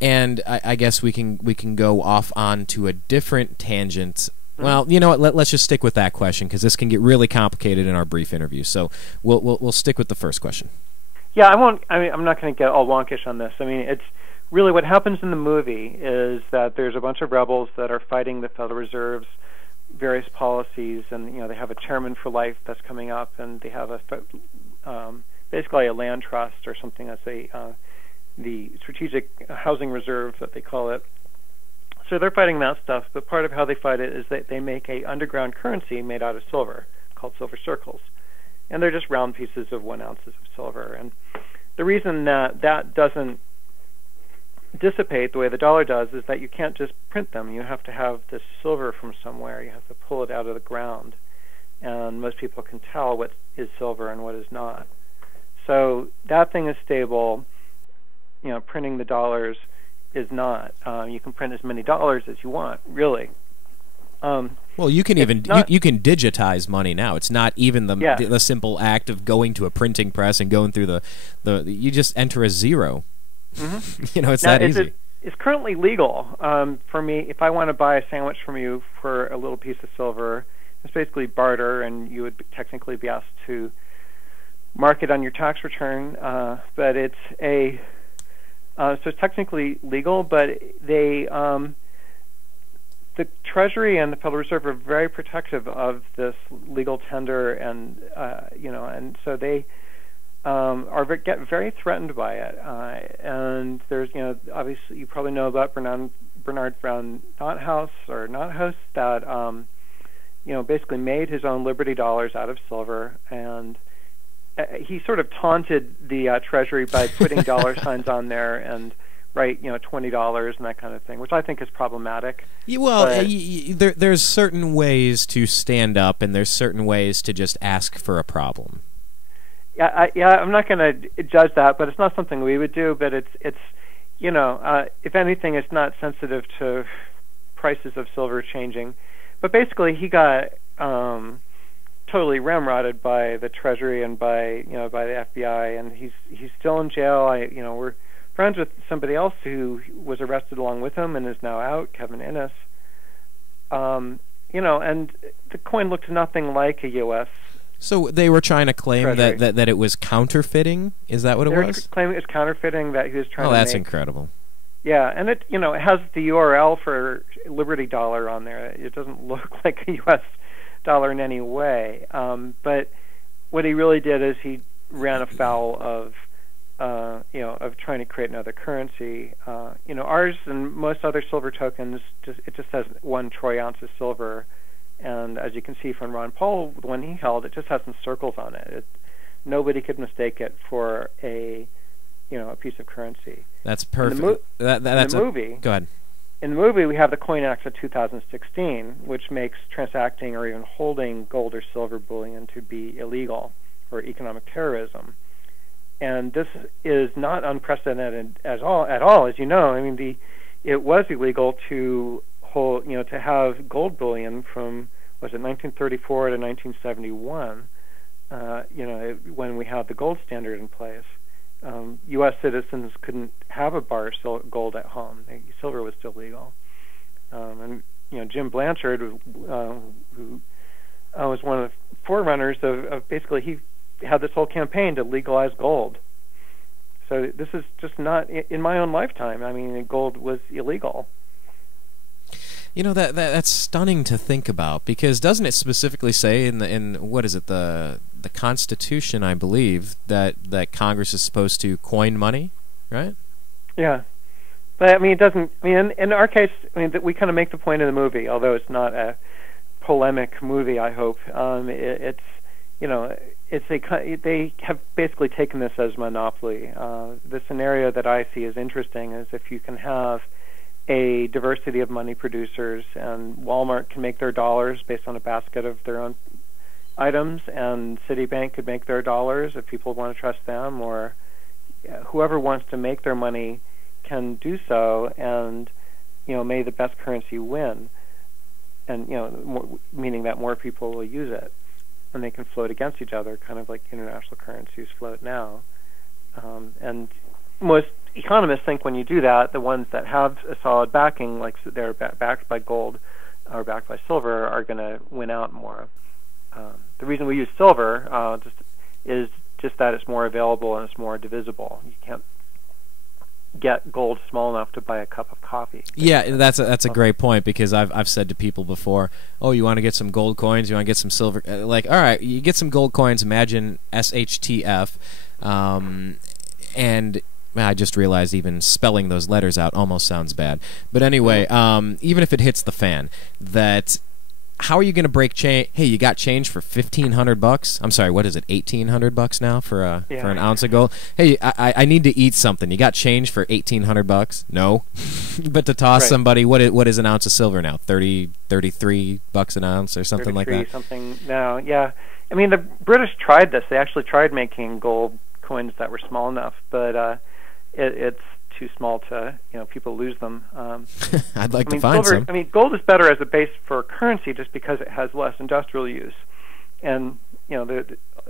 And I guess we can go off onto a different tangent. Well, you know what? Let's just stick with that question because this can get really complicated in our brief interview. So we'll stick with the first question. Yeah, I won't. I mean, I'm not going to get all wonkish on this. I mean, it's really what happens in the movie is that there's a bunch of rebels that are fighting the Federal Reserve's various policies, and they have a chairman for life that's coming up, and they have basically a land trust or something that's the strategic housing reserve that they call it, So they're fighting that stuff, but part of how they fight it is that they make a underground currency made out of silver called silver circles. And they're just round pieces of 1 ounces of silver. And the reason that doesn't dissipate the way the dollar does is that you can't just print them. You have to have this silver from somewhere. You have to pull it out of the ground. And most people can tell what is silver and what is not. So that thing is stable. Printing the dollars is not. You can print as many dollars as you want, really. Well, you can even you can digitize money now. It's not even the simple act of going to a printing press and going through the you just enter a zero. Mm-hmm. It's now, that easy. It's currently legal for me. If I want to buy a sandwich from you for a little piece of silver, it's basically barter, and you would technically be asked to mark it on your tax return. But it's so it's technically legal, but the Treasury and the Federal Reserve are very protective of this legal tender, and and so they get very threatened by it. And there's obviously you probably know about Bernard Brown Nothouse that basically made his own Liberty dollars out of silver, and he sort of taunted the Treasury by putting dollar signs on there and write $20 and that kind of thing, which I think is problematic. There's certain ways to stand up, and there's certain ways to just ask for a problem. I'm not going to judge that, but it's not something we would do. But it's if anything, it's not sensitive to prices of silver changing. But basically, he got totally ramrodded by the Treasury and by the FBI, and he's still in jail. We're friends with somebody else who was arrested along with him and is now out, Kevin Innes. And the coin looked nothing like a U.S. So they were trying to claim that it was counterfeiting? Is that what it was? They were claiming it was counterfeiting, that he was trying to that's incredible. Yeah, and it it has the URL for Liberty Dollar on there. It doesn't look like a U.S. dollar in any way. But what he really did is he ran afoul of trying to create another currency. Ours and most other silver tokens, it just has 1 troy ounce of silver, and as you can see from Ron Paul, the one he held, it just has some circles on it. Nobody could mistake it for a piece of currency. That's perfect. That's in the movie. Go ahead. In the movie, we have the Coin Act of 2016, which makes transacting or even holding gold or silver bullion to be illegal or economic terrorism. And this is not unprecedented at all. As you know, it was illegal to hold, to have gold bullion from 1934 to 1971. When we had the gold standard in place, U.S. citizens couldn't have a bar of gold at home. Silver was still legal. And Jim Blanchard, who was one of the forerunners of basically he had this whole campaign to legalize gold. So this is just not in my own lifetime. Gold was illegal. That's stunning to think about, because doesn't it specifically say in what is it, the Constitution, I believe, that Congress is supposed to coin money, right? Yeah. But it doesn't. In our case, that we kind of make the point in the movie, although it's not a polemic movie. I hope they have basically taken this as monopoly. The scenario that I see as interesting is if you can have a diversity of money producers, and Walmart can make their dollars based on a basket of their own items, and Citibank could make their dollars if people want to trust them, or whoever wants to make their money can do so, and may the best currency win, and meaning that more people will use it, and they can float against each other, kind of like international currencies float now. And most economists think when you do that, the ones that have a solid backing, like they're backed by gold or backed by silver, are going to win out more. The reason we use silver is just that it's more available and it's more divisible. You can't get gold small enough to buy a cup of coffee. Yeah, that's a great point, because I've said to people before, oh, you want to get some gold coins, you want to get some silver, like, all right, you get some gold coins, imagine SHTF, and I just realized even spelling those letters out almost sounds bad. But anyway, even if it hits the fan, that how are you going to break change? Hey, you got change for $1,500? I'm sorry, what is it? $1,800 now for an ounce of gold? Hey, I need to eat something. You got change for $1,800? No, but to toss somebody, what is an ounce of silver now? $33 an ounce or something like that. Something now, yeah. I mean, the British tried this. They actually tried making gold coins that were small enough, but it's too small to, people lose them. I'd like to find silver, some. I mean, gold is better as a base for currency just because it has less industrial use, and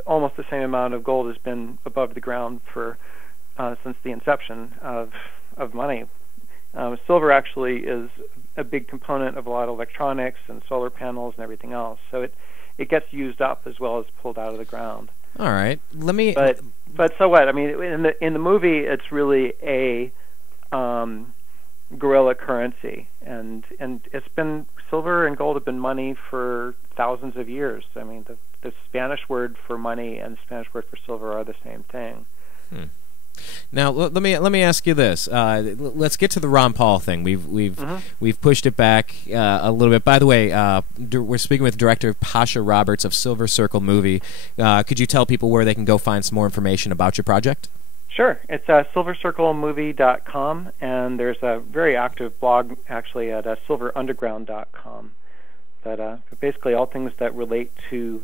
almost the same amount of gold has been above the ground for since the inception of money. Silver actually is a big component of a lot of electronics and solar panels and everything else, so it gets used up as well as pulled out of the ground. All right, let me. But so what? I mean, in the movie, it's really a guerrilla currency, and it's been silver and gold have been money for thousands of years. I mean, the Spanish word for money and the Spanish word for silver are the same thing. Now let me ask you this. Let's get to the Ron Paul thing. We've pushed it back a little bit. By the way, we're speaking with director Pasha Roberts of Silver Circle Movie. Could you tell people where they can go find some more information about your project? Sure. It's silvercirclemovie.com, and there's a very active blog actually at silverunderground.com. But basically all things that relate to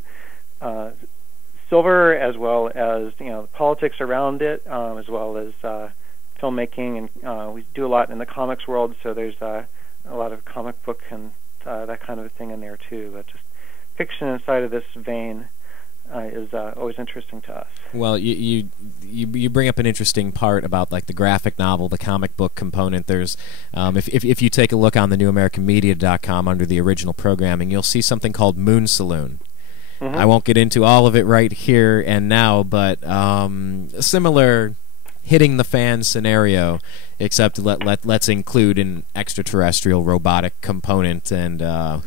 silver, as well as the politics around it, as well as filmmaking, and we do a lot in the comics world. So there's a lot of comic book and that kind of a thing in there too. But just fiction inside of this vein is always interesting to us. Well, you bring up an interesting part about like the graphic novel, the comic book component. There's if you take a look on the newamericanmedia.com under the original programming, you'll see something called Moon Saloon. I won't get into all of it right here and now, but a similar hitting the fan scenario, except let's include an extraterrestrial robotic component and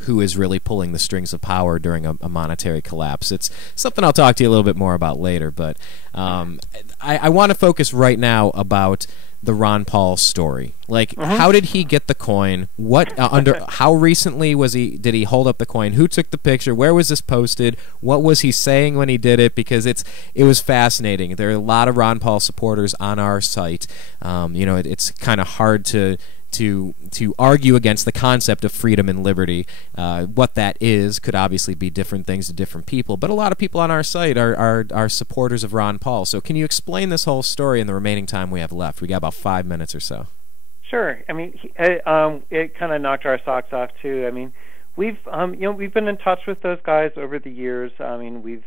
who is really pulling the strings of power during a monetary collapse. It's something I'll talk to you a little bit more about later, but I want to focus right now about the Ron Paul story. Like, how did he get the coin? What how recently did he hold up the coin? Who took the picture? Where was this posted? What was he saying when he did it? Because it was fascinating. There are a lot of Ron Paul supporters on our site. It's kind of hard to argue against the concept of freedom and liberty. What that is could obviously be different things to different people, but a lot of people on our site are supporters of Ron Paul. So can you explain this whole story in the remaining time we have left? We got about 5 minutes or so. Sure. I mean, it kind of knocked our socks off too. I mean, we've been in touch with those guys over the years. I mean, we've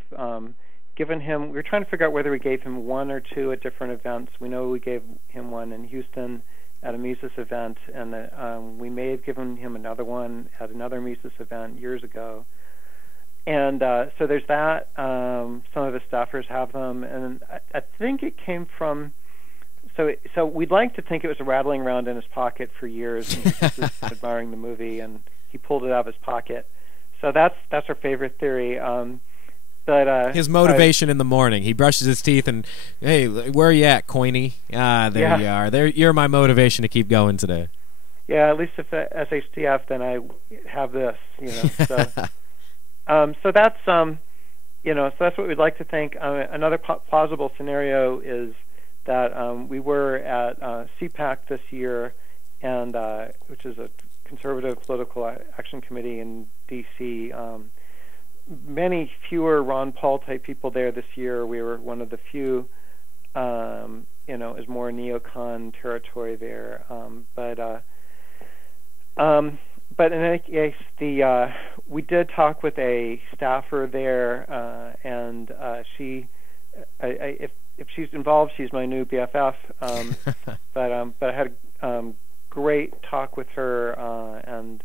given him. We were trying to figure out whether we gave him one or two at different events. We know we gave him one in Houston at a Mises event, and we may have given him another one at another Mises event years ago. And so there's that. Some of his staffers have them, and I think it came from. So we'd like to think it was rattling around in his pocket for years, and he was admiring the movie, and he pulled it out of his pocket. So that's our favorite theory. But his motivation in the morning, he brushes his teeth and, hey, where are you at, Coiny? There you are. You're my motivation to keep going today. Yeah, at least if SHTF, then I have this. So, so that's so that's what we'd like to think. Another plausible scenario is that we were at CPAC this year, and which is a conservative political action committee in D.C. Many fewer Ron Paul type people there this year. We were one of the few. It was more neocon territory there. But in any case, we did talk with a staffer there, and she, if she's involved, she's my new BFF. But I had a great talk with her, and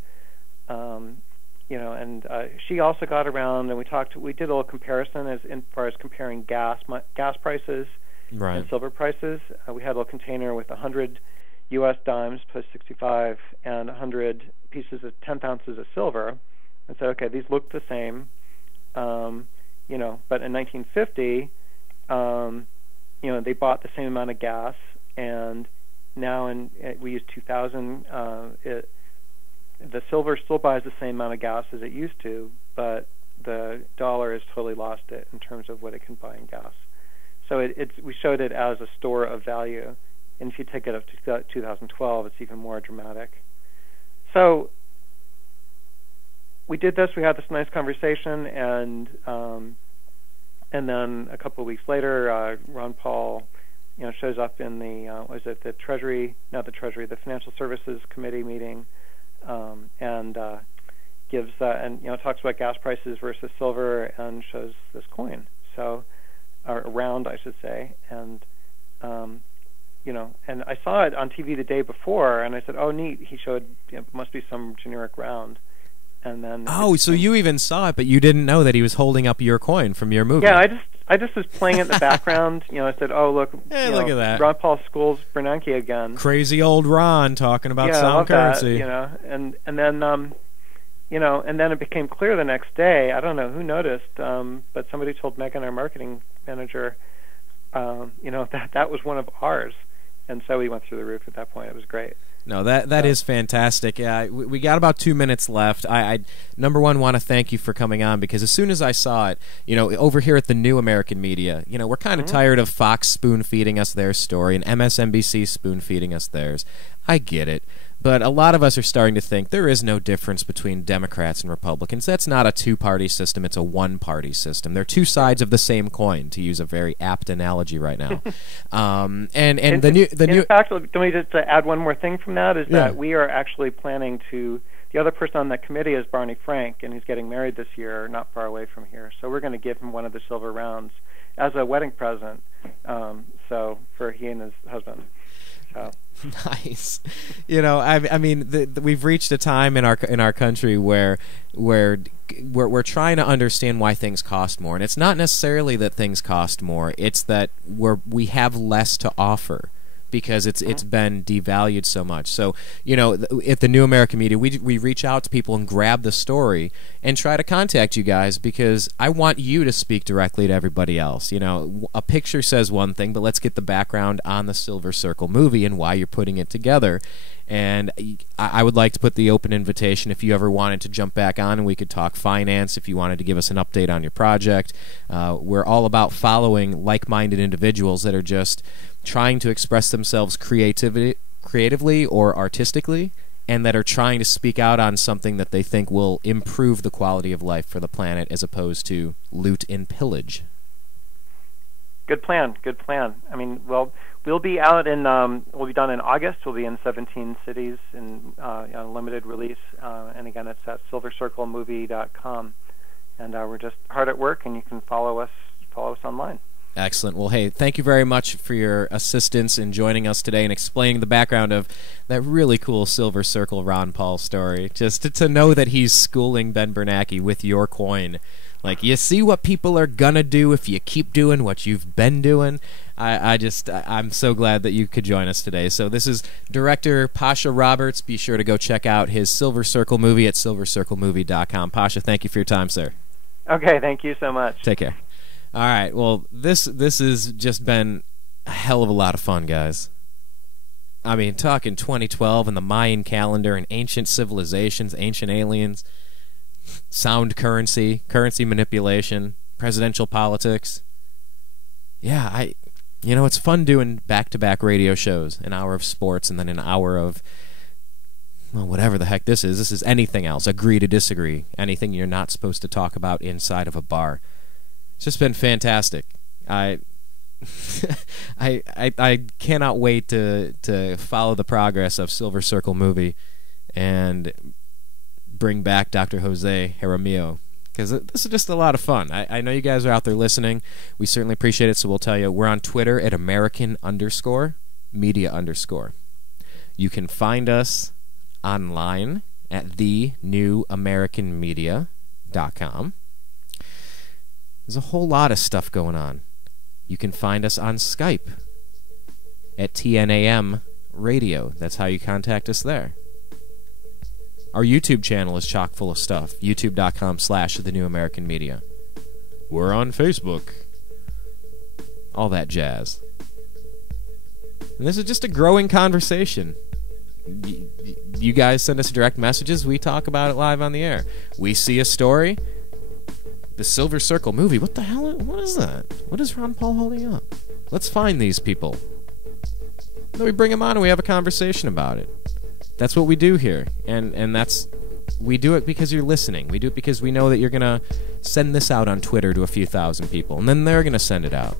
she also got around, and we did a little comparison as far as comparing gas prices and silver prices. We had a little container with 100 U.S. dimes plus 65 and 100 pieces of 10th ounces of silver, and said, okay, these look the same, but in 1950, they bought the same amount of gas, and now we use 2000. The silver still buys the same amount of gas as it used to, but the dollar has totally lost it in terms of what it can buy in gas. So we showed it as a store of value, and if you take it up to 2012, it's even more dramatic. So we did this. We had this nice conversation, and then a couple of weeks later, Ron Paul, shows up in the Treasury, not the Treasury, the Financial Services Committee meeting, and gives talks about gas prices versus silver and shows this coin, or round, I should say, and and I saw it on TV the day before, and I said, "Oh, neat!" He showed it must be some generic round, and then so you even saw it, but you didn't know that he was holding up your coin from your movie. Yeah, I just was playing it in the background. I said, "Oh, look, look at that! Ron Paul schools Bernanke again. Crazy old Ron talking about sound currency." That, and then and then it became clear the next day. I don't know who noticed, but somebody told Megan, our marketing manager, that was one of ours, and so we went through the roof at that point. It was great. No, that is fantastic. We got about 2 minutes left. I number one want to thank you for coming on, because as soon as I saw it, over here at the New American Media, we're kind of tired of Fox spoon-feeding us their story and MSNBC spoon-feeding us theirs. I get it. But a lot of us are starting to think there is no difference between Democrats and Republicans. That's not a two-party system. It's a one-party system. They're two sides of the same coin, to use a very apt analogy right now. In fact, let me just add one more thing from that, is that we are actually planning to, the other person on that committee is Barney Frank, and he's getting married this year, not far away from here. So we're going to give him one of the silver rounds as a wedding present, for he and his husband. So. Nice. I mean, we've reached a time in our country where we're trying to understand why things cost more, and it's not necessarily that things cost more. It's that we have less to offer, because it's been devalued so much. So, at the New American Media, we reach out to people and grab the story and try to contact you guys, because I want you to speak directly to everybody else. A picture says one thing, but let's get the background on the Silver Circle movie and why you're putting it together. And I would like to put the open invitation, if you ever wanted to jump back on and we could talk finance, if you wanted to give us an update on your project. We're all about following like-minded individuals that are just trying to express themselves creatively or artistically, and that are trying to speak out on something that they think will improve the quality of life for the planet, as opposed to loot and pillage. Good plan. I mean, we'll be out we'll be done in August. We'll be in 17 cities in limited release, and again, it's at silvercirclemovie.com, and we're just hard at work, and you can follow us online. Excellent. Well, hey, thank you very much for your assistance in joining us today and explaining the background of that really cool Silver Circle Ron Paul story. Just to know that he's schooling Ben Bernake with your coin. Like, you see what people are gonna do if you keep doing what you've been doing. I'm so glad that you could join us today. So this is director Pasha Roberts. Be sure to go check out his Silver Circle movie at silvercirclemovie.com. Pasha, thank you for your time, sir. Okay, thank you so much. Take care. All right, well, this has just been a hell of a lot of fun, guys. I mean, talking 2012 and the Mayan calendar and ancient civilizations, ancient aliens, sound currency manipulation, presidential politics. Yeah, it's fun doing back-to-back radio shows, an hour of sports and then an hour of, well, whatever the heck this is. This is anything else, agree to disagree, anything you're not supposed to talk about inside of a bar. It's just been fantastic. I cannot wait to follow the progress of Silver Circle Movie and bring back Dr. Jose Jaramillo, because this is just a lot of fun. I know you guys are out there listening. We certainly appreciate it, so we'll tell you. We're on Twitter at American_media_. You can find us online at thenewamericanmedia.com. There's a whole lot of stuff going on. You can find us on Skype at TNAM Radio. That's how you contact us there. Our YouTube channel is chock full of stuff. youtube.com/thenewamericanmedia. We're on Facebook. All that jazz. And this is just a growing conversation. You guys send us direct messages. We talk about it live on the air. We see a story. The Silver Circle movie. What the hell? What is that? What is Ron Paul holding up? Let's find these people. Then we bring them on and we have a conversation about it. That's what we do here. And that's... We do it because you're listening. We do it because we know that you're going to send this out on Twitter to a few thousand people. And then they're going to send it out.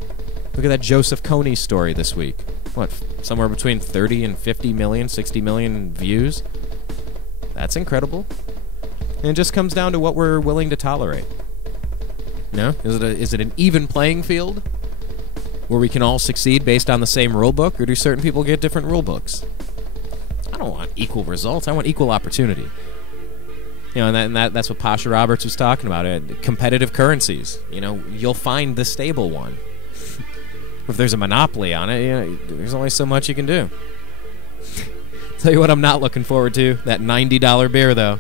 Look at that Joseph Kony story this week. What, somewhere between 30 and 50 million, 60 million views? That's incredible. And it just comes down to what we're willing to tolerate. No? Is it an even playing field? Where we can all succeed based on the same rule book? Or do certain people get different rule books? I don't want equal results. I want equal opportunity. You know, and that's what Pasha Roberts was talking about. Competitive currencies. You know, you'll find the stable one. If there's a monopoly on it, you know, there's only so much you can do. Tell you what I'm not looking forward to. That $90 beer, though.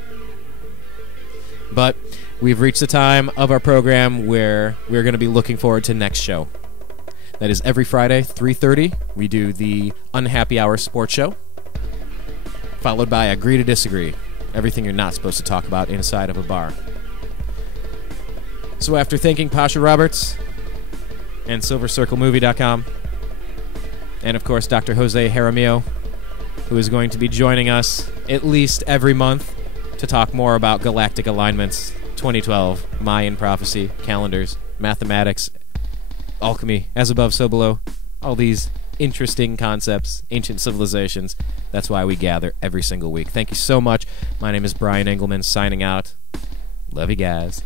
But we've reached the time of our program where we're going to be looking forward to next show. That is every Friday, 3:30. We do the Unhappy Hour Sports Show, followed by Agree to Disagree. Everything you're not supposed to talk about inside of a bar. So after thanking Pasha Roberts and SilverCircleMovie.com, and of course Dr. Jose Jaramillo, who is going to be joining us at least every month to talk more about galactic alignments, 2012, Mayan prophecy, calendars, mathematics, alchemy, as above, so below, all these interesting concepts, ancient civilizations. That's why we gather every single week. Thank you so much. My name is Brian Engelman, signing out. Love you guys.